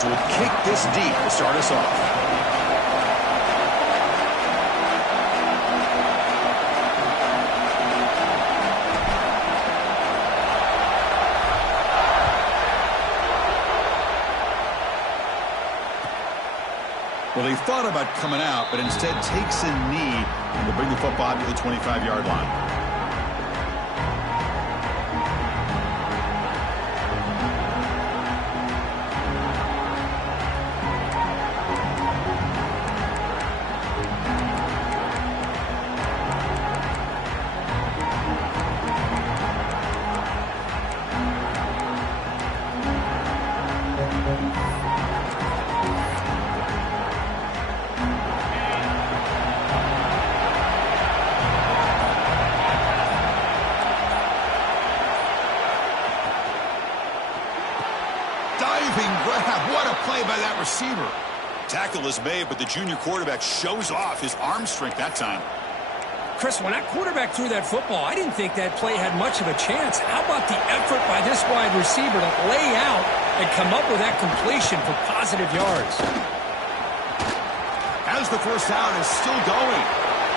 Giants will kick this deep to start us off. Well, he thought about coming out, but instead takes a knee and will bring the football to the 25-yard line. What a play by that receiver. Tackle is made, but the junior quarterback shows off his arm strength that time. Chris, when that quarterback threw that football, I didn't think that play had much of a chance. How about the effort by this wide receiver to lay out and come up with that completion for positive yards? As the first down is still going,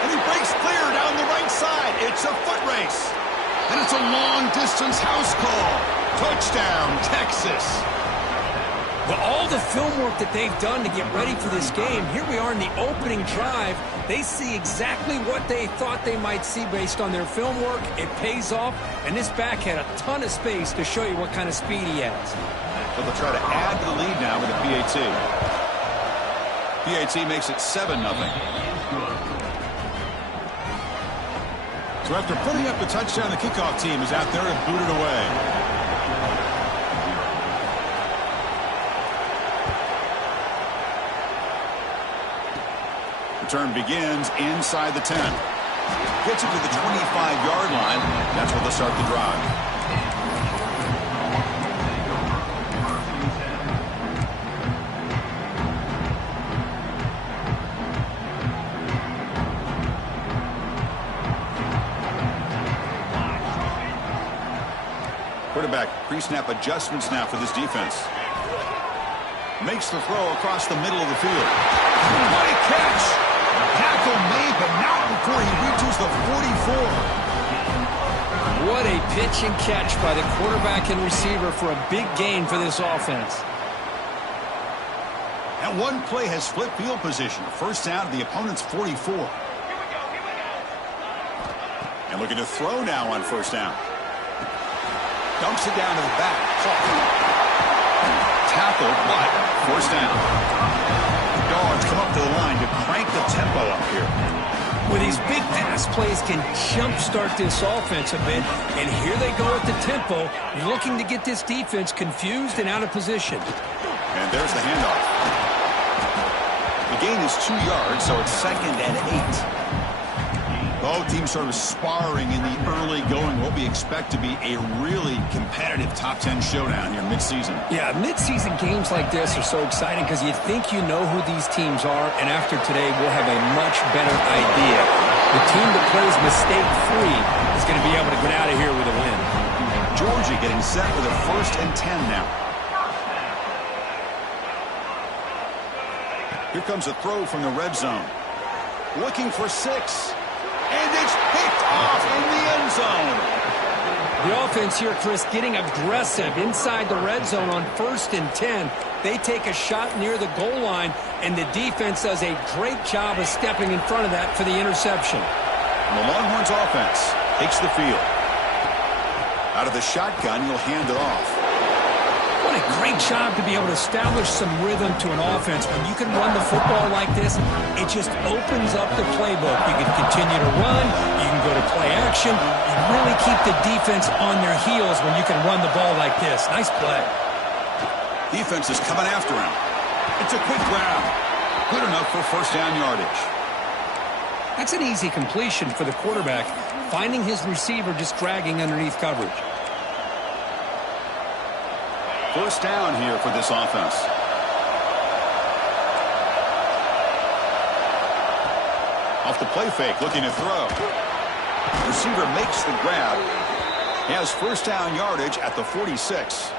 and he breaks clear down the right side. It's a foot race, and it's a long-distance house call. Touchdown, Texas. Well, all the film work that they've done to get ready for this game, here we are in the opening drive. They see exactly what they thought they might see based on their film work. It pays off, and this back had a ton of space to show you what kind of speed he has. But they'll try to add to the lead now with a PAT. PAT makes it 7-0. So after putting up the touchdown, the kickoff team is out there and booted away. Return begins inside the 10. Gets it to the 25-yard line. That's where they'll start the drive. Quarterback pre-snap adjustments now for this defense. Makes the throw across the middle of the field. What a catch! Tackle made, but not before he reaches the 44. What a pitch and catch by the quarterback and receiver for a big gain for this offense. And one play has flipped field position. First down to the opponent's 44. And looking to throw now on first down. Dumps it down to the back. Tackled, but first down. Dogs come up to the line to crank the tempo up here. Well, these big pass plays can jumpstart this offense a bit, and here they go at the tempo, looking to get this defense confused and out of position. And there's the handoff. The gain is 2 yards, so it's 2nd and 8. Both teams sort of sparring in the early going. What we expect to be a really competitive top 10 showdown here mid-season. Yeah, mid-season games like this are so exciting because you think you know who these teams are, and after today we'll have a much better idea. The team that plays mistake-free is going to be able to get out of here with a win. Georgia getting set with a 1st and 10 now. Here comes a throw from the red zone. Looking for 6. And it's picked off in the end zone. The offense here, Chris, getting aggressive inside the red zone on 1st and 10. They take a shot near the goal line, and the defense does a great job of stepping in front of that for the interception. And the Longhorns offense takes the field. Out of the shotgun, he'll hand it off. What a great job to be able to establish some rhythm to an offense. When you can run the football like this, it just opens up the playbook. You can continue to run. You can go to play action. You really keep the defense on their heels when you can run the ball like this. Nice play. Defense is coming after him. It's a quick grab. Good enough for first down yardage. That's an easy completion for the quarterback, finding his receiver just dragging underneath coverage. First down here for this offense. Off the play fake, looking to throw. Receiver makes the grab. He has first down yardage at the 46.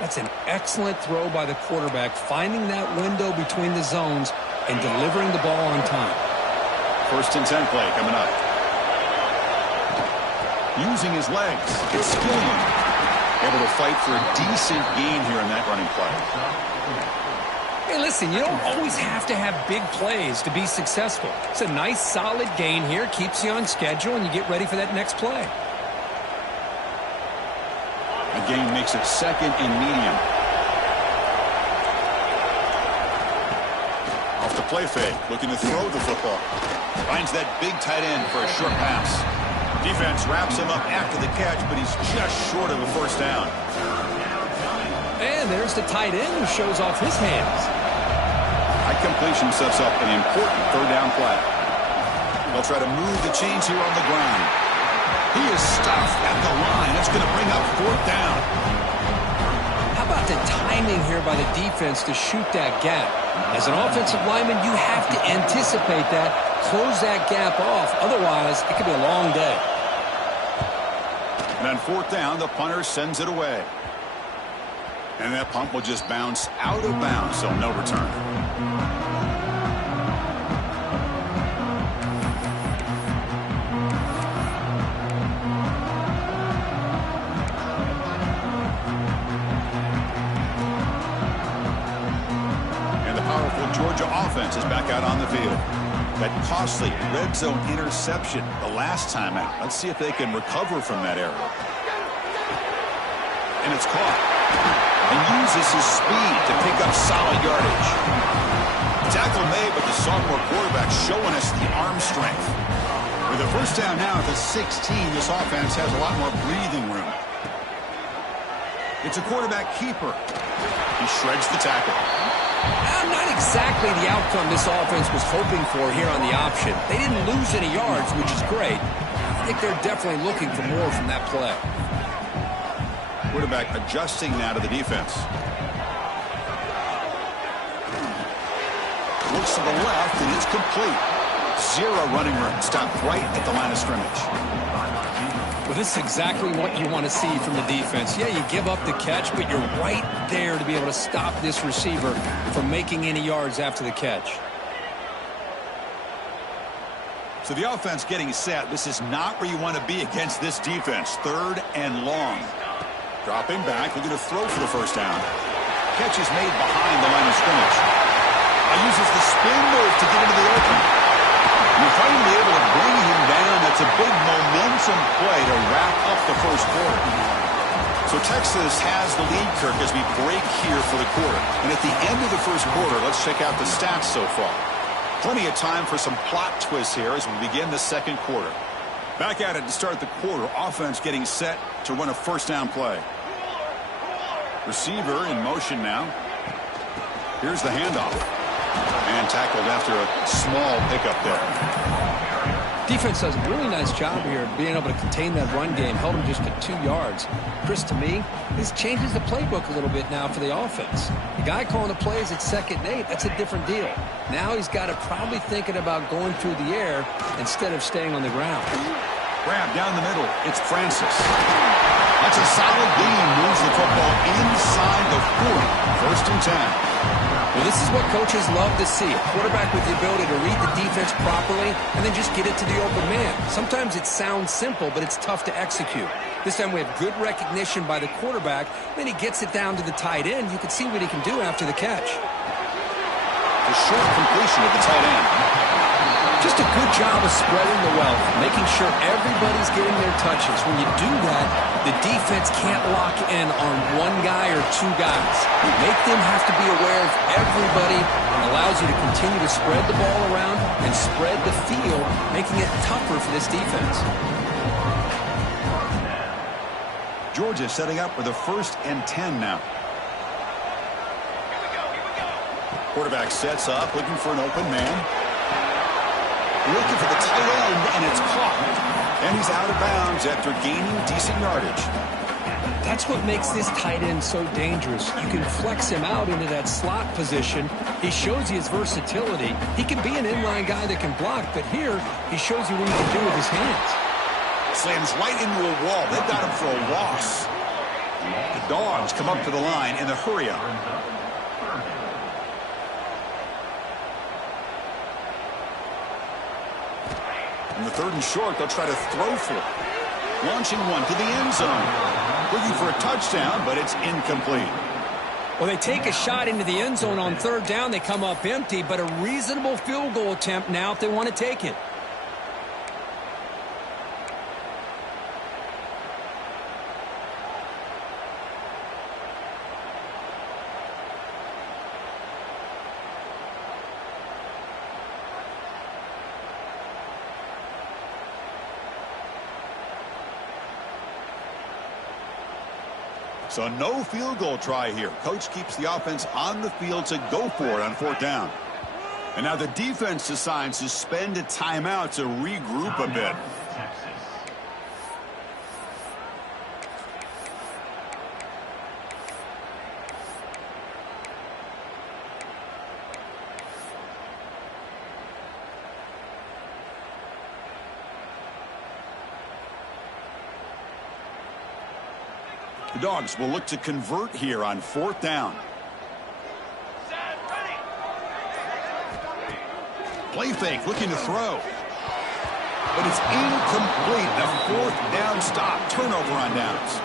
That's an excellent throw by the quarterback, finding that window between the zones and delivering the ball on time. 1st and 10 play coming up. Using his legs. It's Skillian. Able to fight for a decent gain here in that running play. Hey, listen, you don't always have to have big plays to be successful. It's a nice, solid gain here. Keeps you on schedule, and you get ready for that next play. The gain makes it 2nd and medium. Off the play fake, looking to throw the football. Finds that big tight end for a short pass. Defense wraps him up after the catch, but he's just short of a 1st down. And there's the tight end who shows off his hands. High completion sets up an important 3rd down play. They'll try to move the chains here on the ground. He is stuffed at the line. It's going to bring up 4th down. How about the timing here by the defense to shoot that gap? As an offensive lineman, you have to anticipate that, close that gap off. Otherwise, it could be a long day. And on 4th down, the punter sends it away. And that punt will just bounce out of bounds, so no return. And the powerful Georgia offense is back out on the field. That costly red zone interception the last time out. Let's see if they can recover from that error. And it's caught. And uses his speed to pick up solid yardage. Tackle made, but the sophomore quarterback showing us the arm strength. With a 1st down now at the 16, this offense has a lot more breathing room. It's a quarterback keeper. He shreds the tackle. Not exactly the outcome this offense was hoping for here on the option. They didn't lose any yards, which is great. I think they're definitely looking for more from that play. Quarterback adjusting now to the defense. Looks to the left, and it's complete. 0 running room. Stopped right at the line of scrimmage. Well, this is exactly what you want to see from the defense. Yeah, you give up the catch, but you're right there to be able to stop this receiver from making any yards after the catch. So the offense getting set. This is not where you want to be against this defense. 3rd and long. Dropping back, looking to throw for the 1st down. Catch is made behind the line of scrimmage. Uses the spin move to get into the open. You're finally able to bring him down. That's a big momentum play to wrap up the 1st quarter. So Texas has the lead, Kirk, as we break here for the quarter. And at the end of the 1st quarter, let's check out the stats so far. Plenty of time for some plot twists here as we begin the 2nd quarter. Back at it to start the quarter. Offense getting set to run a 1st down play. Receiver in motion now. Here's the handoff. And tackled after a small pickup there. Defense does a really nice job here of being able to contain that run game. Held him just to 2 yards. Chris, to me, this changes the playbook a little bit now for the offense. The guy calling the plays at 2nd and 8, that's a different deal. Now he's got to probably thinking about going through the air instead of staying on the ground. Grab down the middle. It's Francis. That's a solid gain. Moves the football inside the 40. 1st and 10. Well, this is what coaches love to see. A quarterback with the ability to read the defense properly and then just get it to the open man. Sometimes it sounds simple, but it's tough to execute. This time we have good recognition by the quarterback. Then he gets it down to the tight end. You can see what he can do after the catch. The short completion of the tight end. Just a good job of spreading the wealth, making sure everybody's getting their touches. When you do that, the defense can't lock in on 1 guy or 2 guys. Make them have to be aware of everybody and allows you to continue to spread the ball around and spread the field, making it tougher for this defense. Georgia setting up with a 1st and 10 now. Quarterback sets up, looking for an open man. Looking for the tight end, and it's caught. And he's out of bounds after gaining decent yardage. That's what makes this tight end so dangerous. You can flex him out into that slot position. He shows you his versatility. He can be an inline guy that can block, but here he shows you what he can do with his hands. Slams right into a wall. They've got him for a loss. The Dogs come up to the line in the hurry-up. In the 3rd and short, they'll try to throw for it. Launching one to the end zone. Looking for a touchdown, but it's incomplete. Well, they take a shot into the end zone on 3rd down. They come up empty, but a reasonable field goal attempt now if they want to take it. So no field goal try here. Coach keeps the offense on the field to go for it on 4th down. And now the defense decides to spend a timeout to regroup a bit. The Dogs will look to convert here on 4th down. Play fake, looking to throw. But it's incomplete. A 4th down stop. Turnover on downs.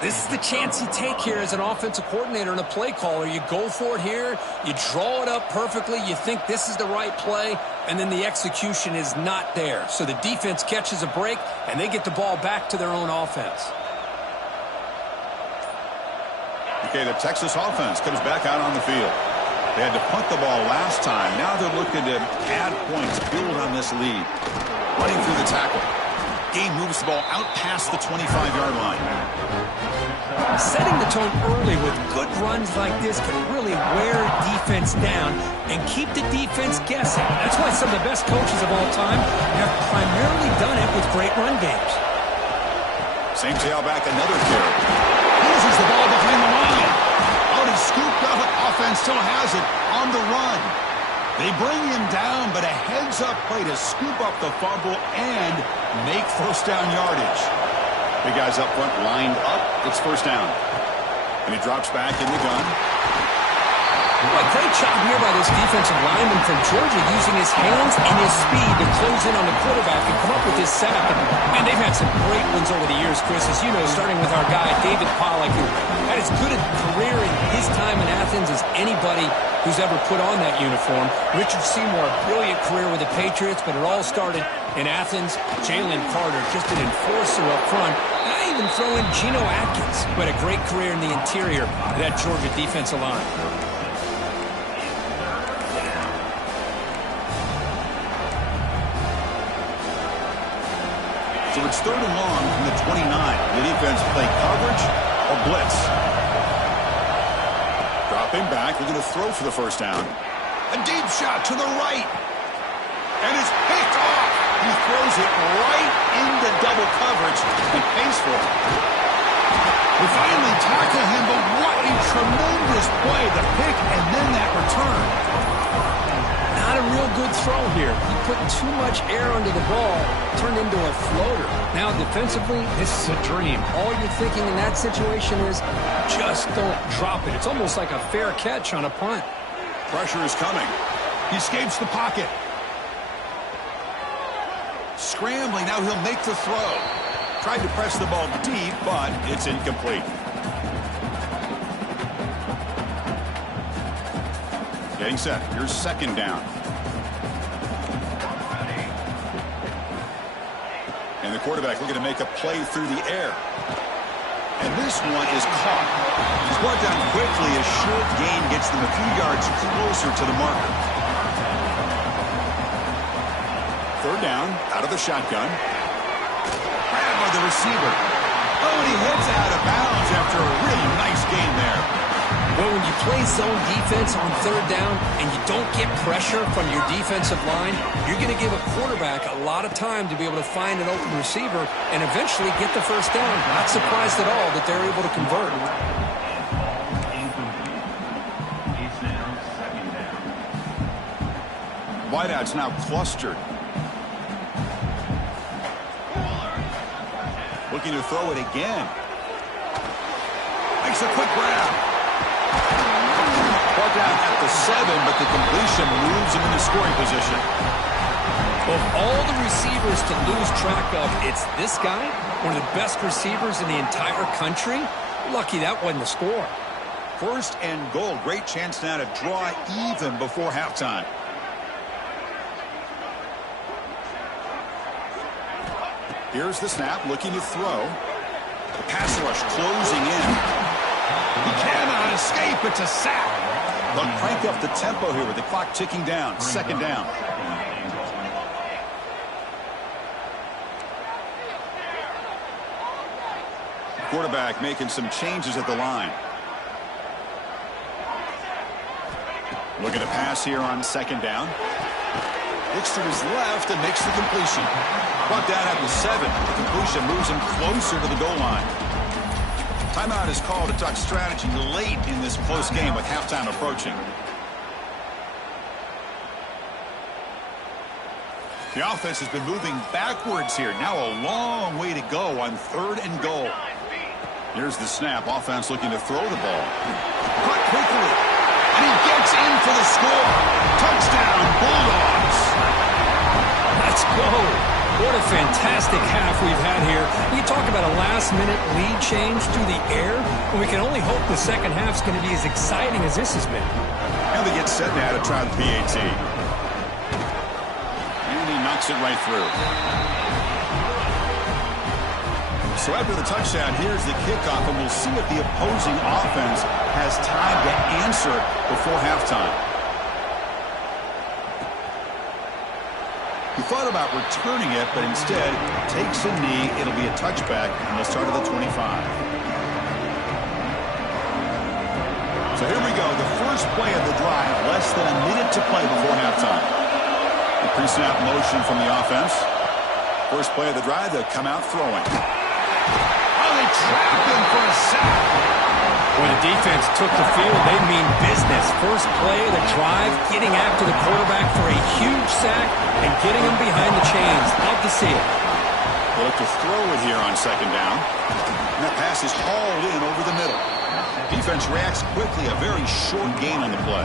This is the chance you take here as an offensive coordinator and a play caller. You go for it here. You draw it up perfectly. You think this is the right play, and then the execution is not there. So the defense catches a break, and they get the ball back to their own offense. Okay, the Texas offense comes back out on the field. They had to punt the ball last time. Now they're looking to add points, build on this lead. Running through the tackle. Game moves the ball out past the 25-yard line. Setting the tone early with good runs like this can really wear defense down and keep the defense guessing. That's why some of the best coaches of all time have primarily done it with great run games. Same tailback, another carry. Loses the ball behind the line. Out and scooped up. Offense still has it on the run. They bring him down, but a heads-up play to scoop up the fumble and make 1st down yardage. Big guys up front lined up. It's 1st down. And he drops back in the gun. A great job here by this defensive lineman from Georgia using his hands and his speed to close in on the quarterback and come up with this sack. And they've had some great ones over the years, Chris, as you know, starting with our guy, David Pollock, who had as good a career in his time in Athens as anybody who's ever put on that uniform. Richard Seymour, a brilliant career with the Patriots, but it all started in Athens. Jalen Carter, just an enforcer up front. And I even throw in Geno Atkins, who had a great career in the interior of that Georgia defensive line. So it's 3rd and long from the 29. The defense play coverage or blitz. Dropping back, looking to throw for the 1st down. A deep shot to the right. And it's picked off. He throws it right into double coverage and pays for it. They finally tackle him, but what a tremendous play. The pick and then that return. Not a real good throw here. He put too much air under the ball, turned into a floater. Now, defensively, this is a dream. All you're thinking in that situation is just don't drop it. It's almost like a fair catch on a punt. Pressure is coming. He escapes the pocket. Scrambling, now he'll make the throw. Tried to press the ball deep, but it's incomplete. Getting set. Here's 2nd down. And the quarterback looking to make a play through the air. And this one is caught. He's brought down quickly. A short gain gets them a few yards closer to the marker. 3rd down, out of the shotgun. Grabbed by the receiver. Oh, and he hits out of bounds after a really nice gain there. Well, when you play zone defense on 3rd down and you don't get pressure from your defensive line, you're going to give a quarterback a lot of time to be able to find an open receiver and eventually get the 1st down. Not surprised at all that they're able to convert. Wideouts now clustered. Looking to throw it again. Makes a quick grab. Brought down at the 7, but the completion moves him into scoring position. Of all the receivers to lose track of, it's this guy, one of the best receivers in the entire country. Lucky that wasn't the score. 1st and goal. Great chance now to draw even before halftime. Here's the snap, looking to throw. The pass rush closing in. He cannot escape. It's a sack. They'll crank up the tempo here with the clock ticking down. 2nd down. Quarterback making some changes at the line. Looking to pass here on 2nd down. Looks to his left and makes the completion. Brought down at the 7. The completion moves him closer to the goal line. Timeout is called to talk strategy late in this close game with halftime approaching. The offense has been moving backwards here. Now a long way to go on 3rd and goal. Here's the snap. Offense looking to throw the ball. Caught quickly. And he gets in for the score. Touchdown, Bulldogs. Let's go. What a fantastic half we've had here. We talk about a last-minute lead change through the air, and we can only hope the second half's going to be as exciting as this has been. And they get set now to try the PAT. And he knocks it right through. So after the touchdown, here's the kickoff, and we'll see if the opposing offense has time to answer before halftime. He thought about returning it, but instead takes a knee. It'll be a touchback, and they'll start at the 25. So here we go, the first play of the drive, less than a minute to play before halftime. The pre-snap motion from the offense. First play of the drive, they'll come out throwing. Oh, they trapped him for a sack. When the defense took the field, they mean business. First play of the drive, getting after the quarterback for a huge sack and getting him behind the chains. Love to see it. They look to throw it here on 2nd down. And that pass is hauled in over the middle. Defense reacts quickly, a very short gain on the play.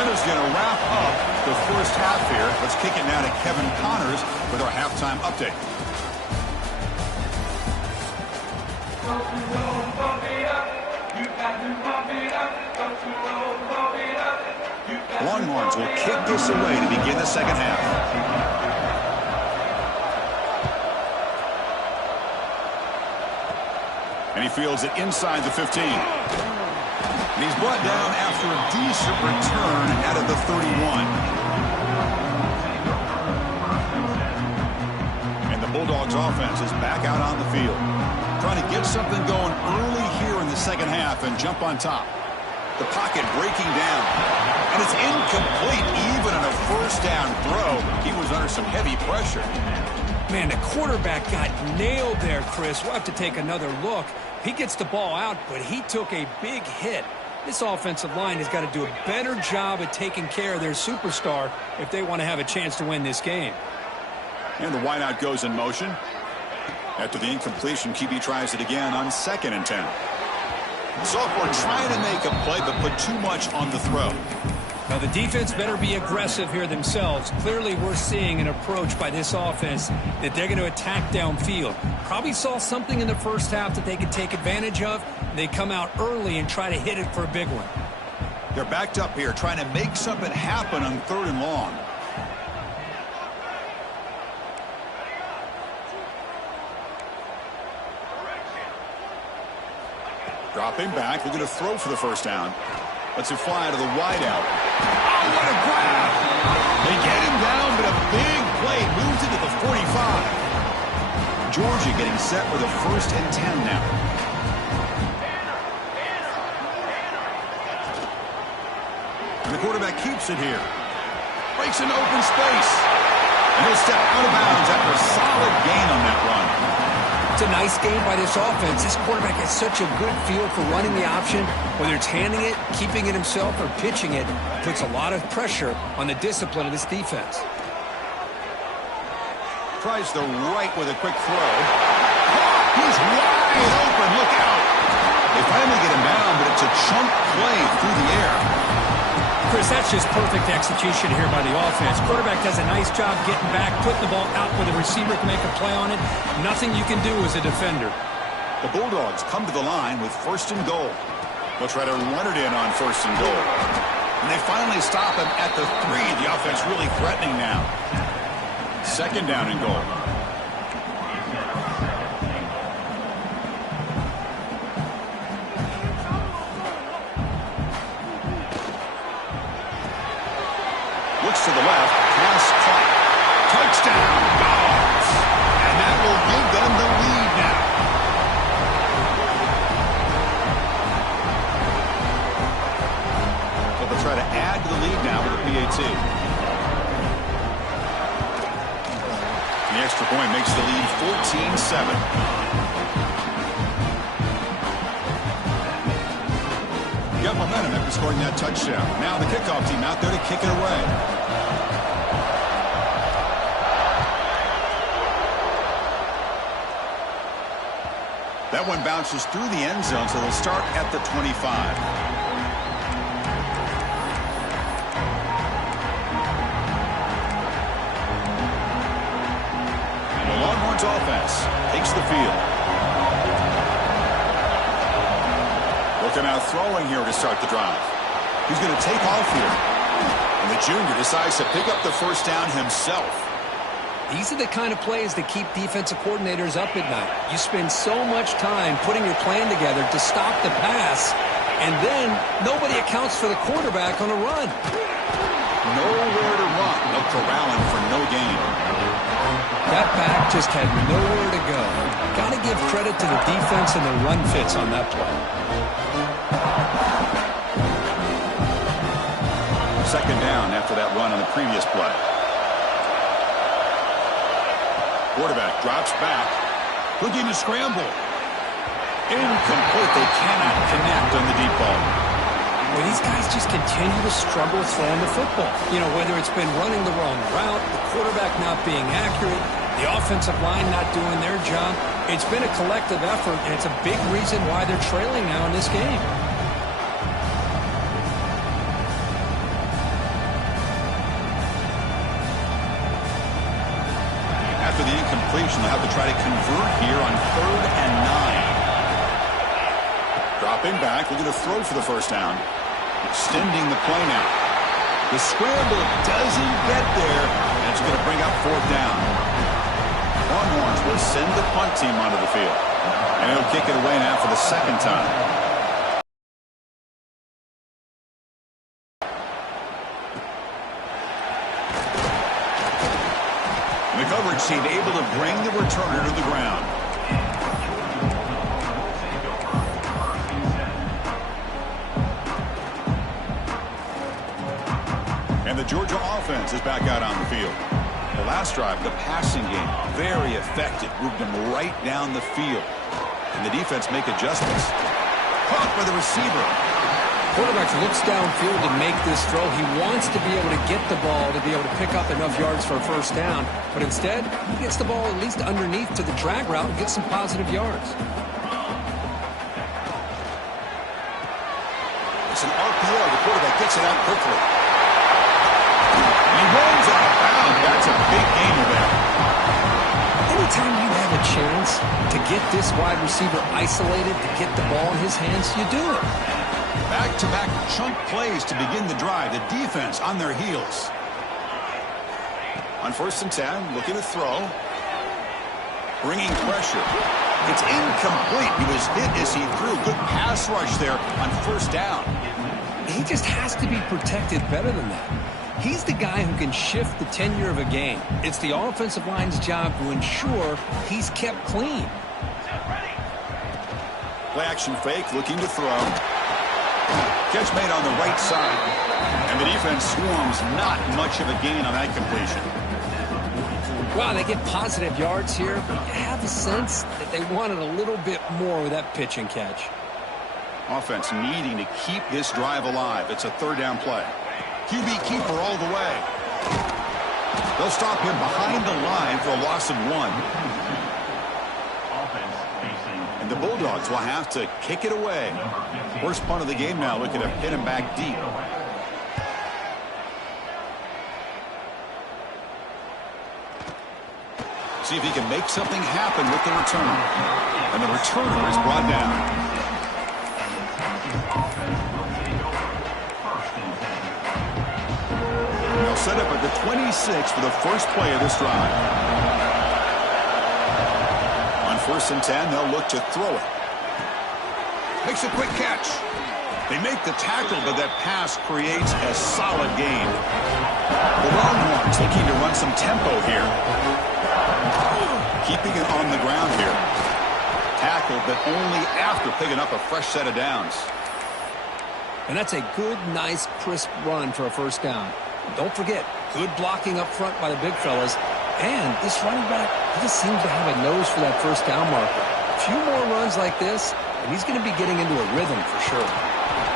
Minute's going to wrap up the first half here. Let's kick it now to Kevin Connors with our halftime update. Longhorns will kick this away to begin the second half. And he fields it inside the 15. And he's brought down after a decent return out of the 31. And the Bulldogs offense is back out on the field, trying to get something going early here in the second half and jump on top. The pocket breaking down. And it's incomplete even on a first down throw. He was under some heavy pressure. Man, the quarterback got nailed there, Chris. We'll have to take another look. He gets the ball out, but he took a big hit. This offensive line has got to do a better job at taking care of their superstar if they want to have a chance to win this game. And the wideout goes in motion. After the incompletion, QB tries it again on 2nd and 10. Sophomore trying to make a play, but put too much on the throw. Now, the defense better be aggressive here themselves. Clearly, we're seeing an approach by this offense that they're going to attack downfield. Probably saw something in the first half that they could take advantage of. They come out early and try to hit it for a big one. They're backed up here, trying to make something happen on 3rd and long. Dropping back, looking to throw for the first down. Lets it fly to the wideout. Oh, what a grab! They get him down, but a big play moves into the 45. Georgia getting set with a 1st and 10 now. And the quarterback keeps it here. Breaks into open space. And he'll step out of bounds after a solid gain on that run. It's a nice game by this offense. This quarterback has such a good feel for running the option. Whether it's handing it, keeping it himself, or pitching it, puts a lot of pressure on the discipline of this defense. Tries the right with a quick throw. He's wide open. Look out. They finally get him down, but it's a chunk play through the air. Chris, that's just perfect execution here by the offense. Quarterback does a nice job getting back, putting the ball out where the receiver can make a play on it. Nothing you can do as a defender. The Bulldogs come to the line with 1st and goal. They'll try to run it in on 1st and goal. And they finally stop him at the 3. The offense really threatening now. 2nd down and goal. Looks to the left. Pass caught. Touchdown, Dogs. And that will give them the lead now. So they'll try to add to the lead now with the PAT. The extra point makes the lead 14-7. Got momentum after scoring that touchdown. Now the kickoff team out there to kick it away. That one bounces through the end zone, so they'll start at the 25. The Longhorns offense takes the field. Looking out throwing here to start the drive. He's going to take off here. And the junior decides to pick up the 1st down himself. These are the kind of plays that keep defensive coordinators up at night. You spend so much time putting your plan together to stop the pass, and then nobody accounts for the quarterback on a run. Nowhere to run. No corralling for no gain. That back just had nowhere to go. Got to give credit to the defense and the run fits on that play. 2nd down after that run on the previous play. Quarterback drops back. Looking to scramble. Incomplete. They cannot connect on the deep ball. Well, these guys just continue to struggle throwing the football. You know, whether it's been running the wrong route, the quarterback not being accurate, the offensive line not doing their job. It's been a collective effort, and it's a big reason why they're trailing now in this game. After the incompletion, they'll have to try to convert here on 3rd and 9. Dropping back, looking to throw for the 1st down. Extending the play now. The scramble doesn't get there, and it's going to bring up 4th down. Longhorns will send the punt team onto the field. And he'll kick it away now for the 2nd time. The coverage team able to bring the returner to the ground. And the Georgia offense is back out on the field. The last drive, the passing game, very effective. Moved them right down the field. And the defense make adjustments. Caught by the receiver. Quarterback looks downfield to make this throw. He wants to be able to get the ball to be able to pick up enough yards for a 1st down. But instead, he gets the ball at least underneath to the drag route and gets some positive yards. It's an RPO. The quarterback gets it out quickly. He runs out of bounds. That's a big gainer there. Anytime you have a chance to get this wide receiver isolated, to get the ball in his hands, you do it. Back-to-back chunk plays to begin the drive. The defense on their heels. On 1st and 10, looking to throw. Bringing pressure. It's incomplete. He was hit as he threw. Good pass rush there on 1st down. He just has to be protected better than that. He's the guy who can shift the tenure of a game. It's the offensive line's job to ensure he's kept clean. Play action fake, looking to throw. Catch made on the right side. And the defense swarms. Not much of a gain on that completion. Wow, they get positive yards here, but you have a sense that they wanted a little bit more with that pitch and catch. Offense needing to keep this drive alive. It's a 3rd down play. QB keeper all the way. They'll stop him behind the line for a loss of 1. Bulldogs will have to kick it away. First punt of the game now, looking to hit him back deep. See if he can make something happen with the return. And the returner is brought down. They'll set up at the 26 for the first play of this drive. On 1st and 10, they'll look to throw it. Makes a quick catch. They make the tackle, but that pass creates a solid gain. The Longhorns looking to run some tempo here. Keeping it on the ground here. Tackled, but only after picking up a fresh set of downs. And that's a good, nice, crisp run for a first down. Don't forget, good blocking up front by the big fellas. And this running back, he just seems to have a nose for that first down marker. A few more runs like this, and he's going to be getting into a rhythm for sure.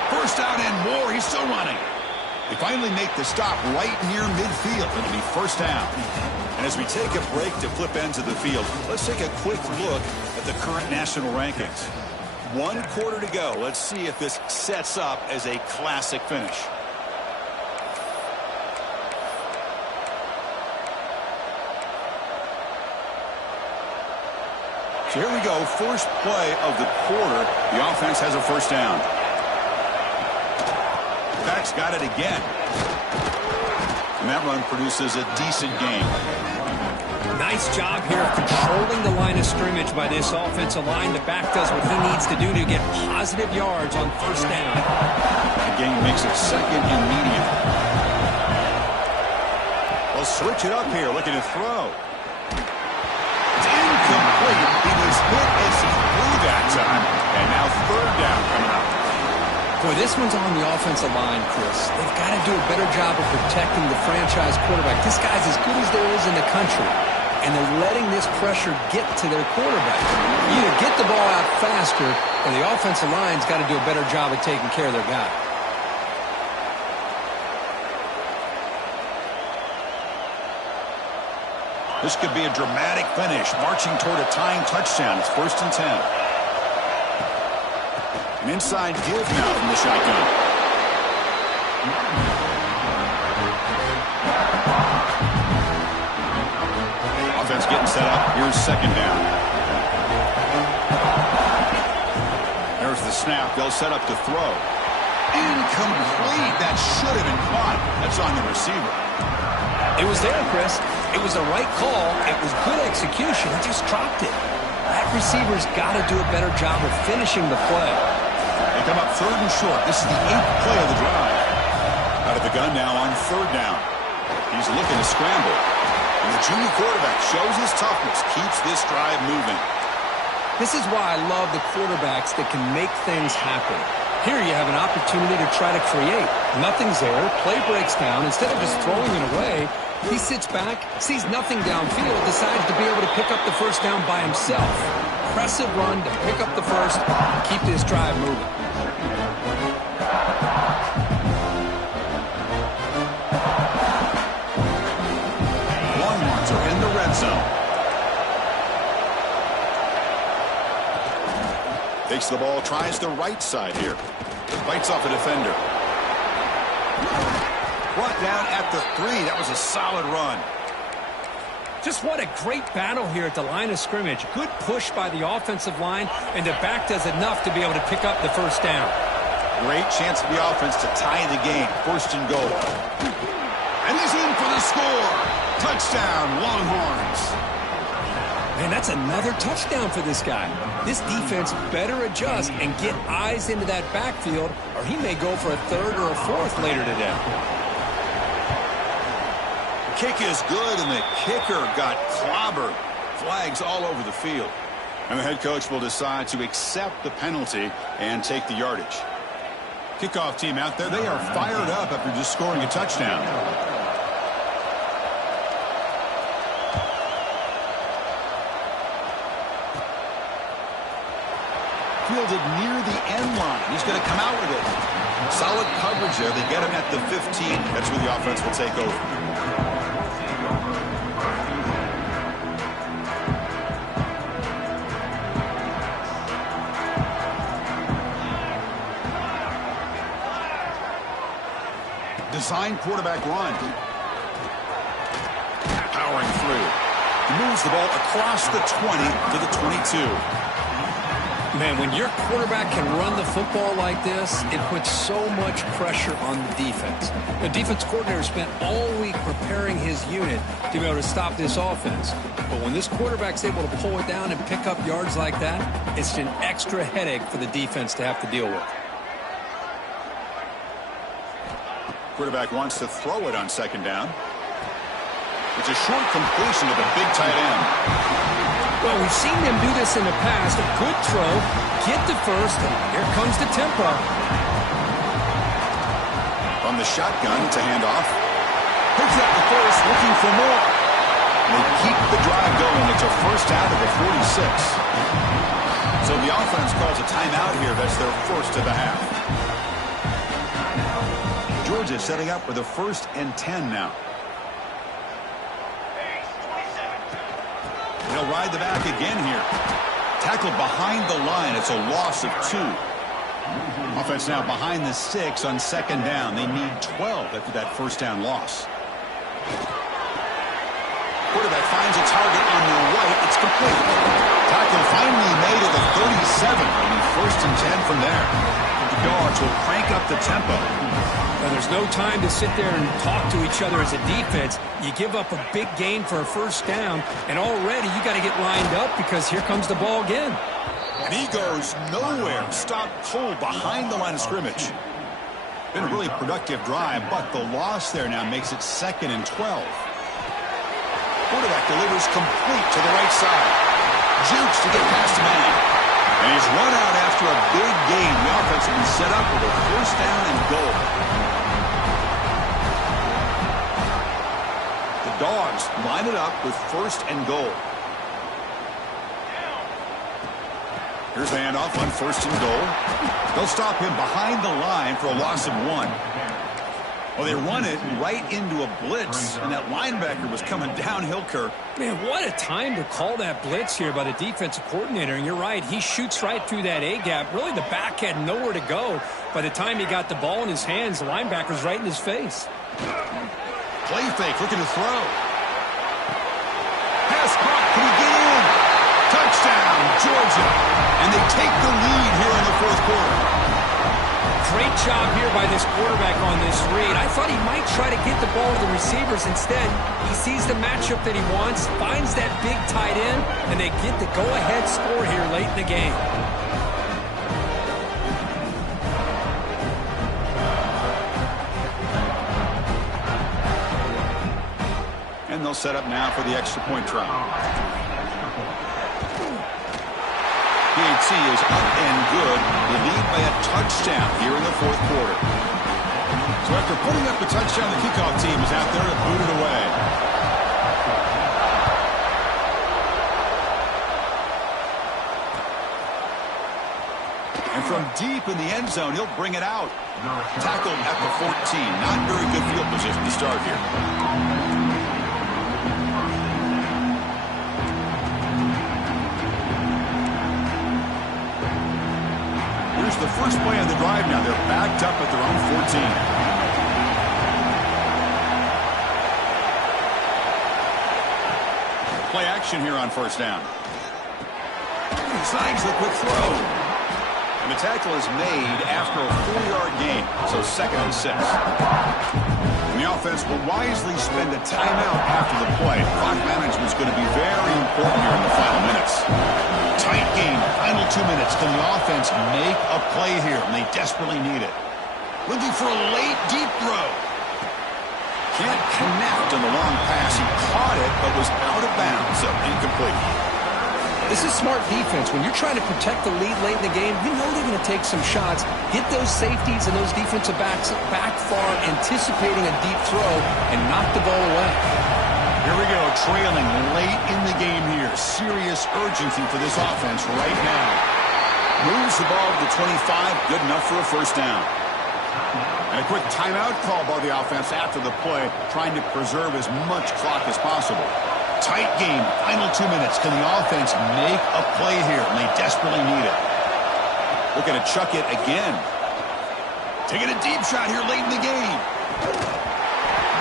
First down and more. He's still running. They finally make the stop right near midfield. It'll be first down. And as we take a break to flip ends of the field, let's take a quick look at the current national rankings. 1 quarter to go. Let's see if this sets up as a classic finish. So here we go. First play of the quarter. The offense has a first down. Back's got it again. And that run produces a decent gain. Nice job here of controlling the line of scrimmage by this offensive line. The back does what he needs to do to get positive yards on first down. The gain makes it 2nd and medium. They'll switch it up here, looking to throw. It's incomplete. He was hit as he threw that time. And now 3rd down coming up. Boy, this one's on the offensive line, Chris. They've got to do a better job of protecting the franchise quarterback. This guy's as good as there is in the country, and they're letting this pressure get to their quarterback. You either get the ball out faster, or the offensive line's got to do a better job of taking care of their guy. This could be a dramatic finish, marching toward a tying touchdown. It's 1st and 10. An inside give now from the shotgun. Offense getting set up. Here's 2nd down. There's the snap. They'll set up to throw. Incomplete. That should have been caught. That's on the receiver. It was there, Chris. It was the right call. It was good execution. He just dropped it. That receiver's got to do a better job of finishing the play. They come up 3rd and short. This is the 8th play of the drive. Out of the gun now on 3rd down. He's looking to scramble. And the junior quarterback shows his toughness, keeps this drive moving. This is why I love the quarterbacks that can make things happen. Here you have an opportunity to try to create. Nothing's there. Play breaks down. Instead of just throwing it away, he sits back, sees nothing downfield, decides to be able to pick up the first down by himself. Impressive run to pick up the first, keep this drive moving. Longhorns are in the red zone. Takes the ball, tries the right side here. Bites off a defender. Brought down at the 3. That was a solid run. Just what a great battle here at the line of scrimmage. Good push by the offensive line, and the back does enough to be able to pick up the first down. Great chance for the offense to tie the game. 1st and goal. And he's in for the score. Touchdown, Longhorns. Man, that's another touchdown for this guy. This defense better adjust and get eyes into that backfield, or he may go for a 3rd or a 4th later today. Kick is good, and the kicker got clobbered. Flags all over the field. And the head coach will decide to accept the penalty and take the yardage. Kickoff team out there, they are fired up after just scoring a touchdown. Fielded near the end line. He's going to come out with it. Solid coverage there. They get him at the 15. That's where the offense will take over. assigned quarterback run. Powering through. He moves the ball across the 20 to the 22. Man, when your quarterback can run the football like this, it puts so much pressure on the defense. The defense coordinator spent all week preparing his unit to be able to stop this offense. But when this quarterback's able to pull it down and pick up yards like that, it's an extra headache for the defense to have to deal with. Quarterback wants to throw it on second down. It's a short completion to the big tight end. Well, we've seen them do this in the past. A good throw, get to first, and here comes the tempo. From the shotgun to hand off. Picks up the first, looking for more. They keep the drive going. It's a first out of the 46. So the offense calls a timeout here. That's their first of the half. Georgia setting up with a 1st and 10 now. He'll ride the back again here. Tackled behind the line. It's a loss of 2. Offense now behind the 6 on second down. They need 12 after that first down loss. Quarterback finds a target on the right. It's complete. Tackle finally made at the 37. And 1st and 10 from there. The Dogs will crank up the tempo. Well, there's no time to sit there and talk to each other as a defense. You give up a big gain for a first down, and already you got to get lined up because here comes the ball again. And he goes nowhere. Stopped cold behind the line of scrimmage. Been a really productive drive, but the loss there now makes it 2nd and 12. Quarterback delivers complete to the right side. Jukes to get past the man. And he's run out after a big gain. The offense will be set up with a first down and goal. The Dogs line it up with 1st and goal. Here's the handoff on 1st and goal. They'll stop him behind the line for a loss of 1. Well, they run it right into a blitz, and that linebacker was coming downhill, Kirk. Man, what a time to call that blitz here by the defensive coordinator. And you're right, he shoots right through that A-gap. Really, the back had nowhere to go. By the time he got the ball in his hands, the linebacker's right in his face. Play fake, looking to throw. Pass caught, can he get in? Touchdown, Georgia. And they take the lead here in the 4th quarter. Great job here by this quarterback on this read. I thought he might try to get the ball to the receivers. Instead, he sees the matchup that he wants, finds that big tight end, and they get the go-ahead score here late in the game. And they'll set up now for the extra point try. PAT is up and good. They lead by a touchdown here in the 4th quarter. So after putting up the touchdown, the kickoff team is out there to boot it away. And from deep in the end zone, he'll bring it out. Tackled at the 14. Not very good field position to start here. The first play of the drive now. They're backed up at their own 14. Play action here on first down. Signs the quick throw. And the tackle is made after a 4-yard gain. So 2nd and 6. And the offense will wisely spend a timeout after the play. Clock management is going to be very important here in the final minutes. Tight game, final 2 minutes. Can the offense make a play here? And they desperately need it. Looking for a late, deep throw. Can't connect on the long pass. He caught it, but was out of bounds, so incomplete. This is smart defense. When you're trying to protect the lead late in the game, you know they're going to take some shots. Get those safeties and those defensive backs back far, anticipating a deep throw, and knock the ball away. Here we go, trailing late in the game here. Serious urgency for this offense right now. Moves the ball to the 25, good enough for a first down. And a quick timeout call by the offense after the play, trying to preserve as much clock as possible. Tight game, final 2 minutes. Can the offense make a play here? And they desperately need it. Looking to chuck it again. Taking a deep shot here late in the game.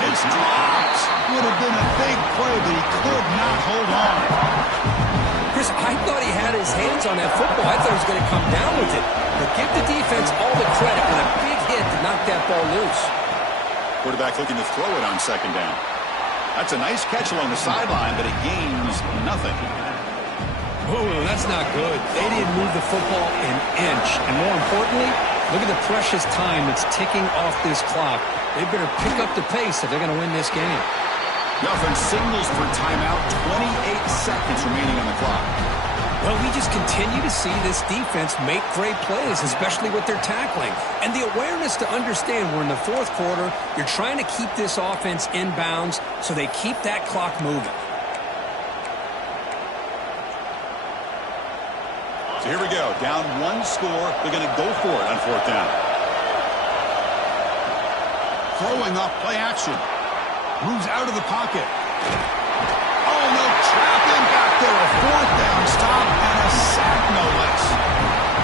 It's dropped. Would have been a big play, but he could not hold on. Chris, I thought he had his hands on that football. I thought he was going to come down with it. But give the defense all the credit with a big hit to knock that ball loose. Quarterback looking to throw it on second down. That's a nice catch along the sideline, but it gains nothing. Oh, that's not good. They didn't move the football an inch. And more importantly, look at the precious time that's ticking off this clock. They better pick up the pace if they're going to win this game. The offense signals for timeout, 28 seconds remaining on the clock. Well, we just continue to see this defense make great plays, especially with their tackling. And the awareness to understand we're in the fourth quarter, you're trying to keep this offense in bounds so they keep that clock moving. So here we go. Down one score. They're going to go for it on fourth down. Throwing off play action. Moves out of the pocket. Oh, no, trapping back there. A fourth down stop and a sack, no less.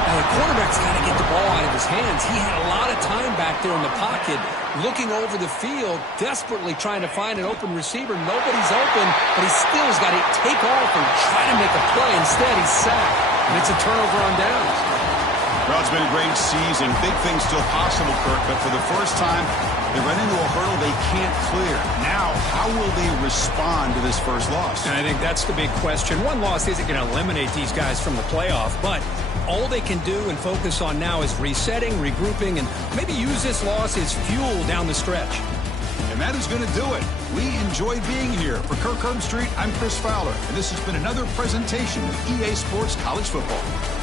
Now, the quarterback's got to get the ball out of his hands. He had a lot of time back there in the pocket, looking over the field, desperately trying to find an open receiver. Nobody's open, but he still has got to take off and try to make a play. Instead, he's sacked, and it's a turnover on downs. Well, it's been a great season. Big things still possible, Kirk, but for the first time, they run into a hurdle they can't clear. Now, how will they respond to this first loss? And I think that's the big question. One loss isn't going to eliminate these guys from the playoff, but all they can do and focus on now is resetting, regrouping, and maybe use this loss as fuel down the stretch. And that is going to do it. We enjoyed being here. For Kirk Herbstreit, I'm Chris Fowler, and this has been another presentation of EA Sports College Football.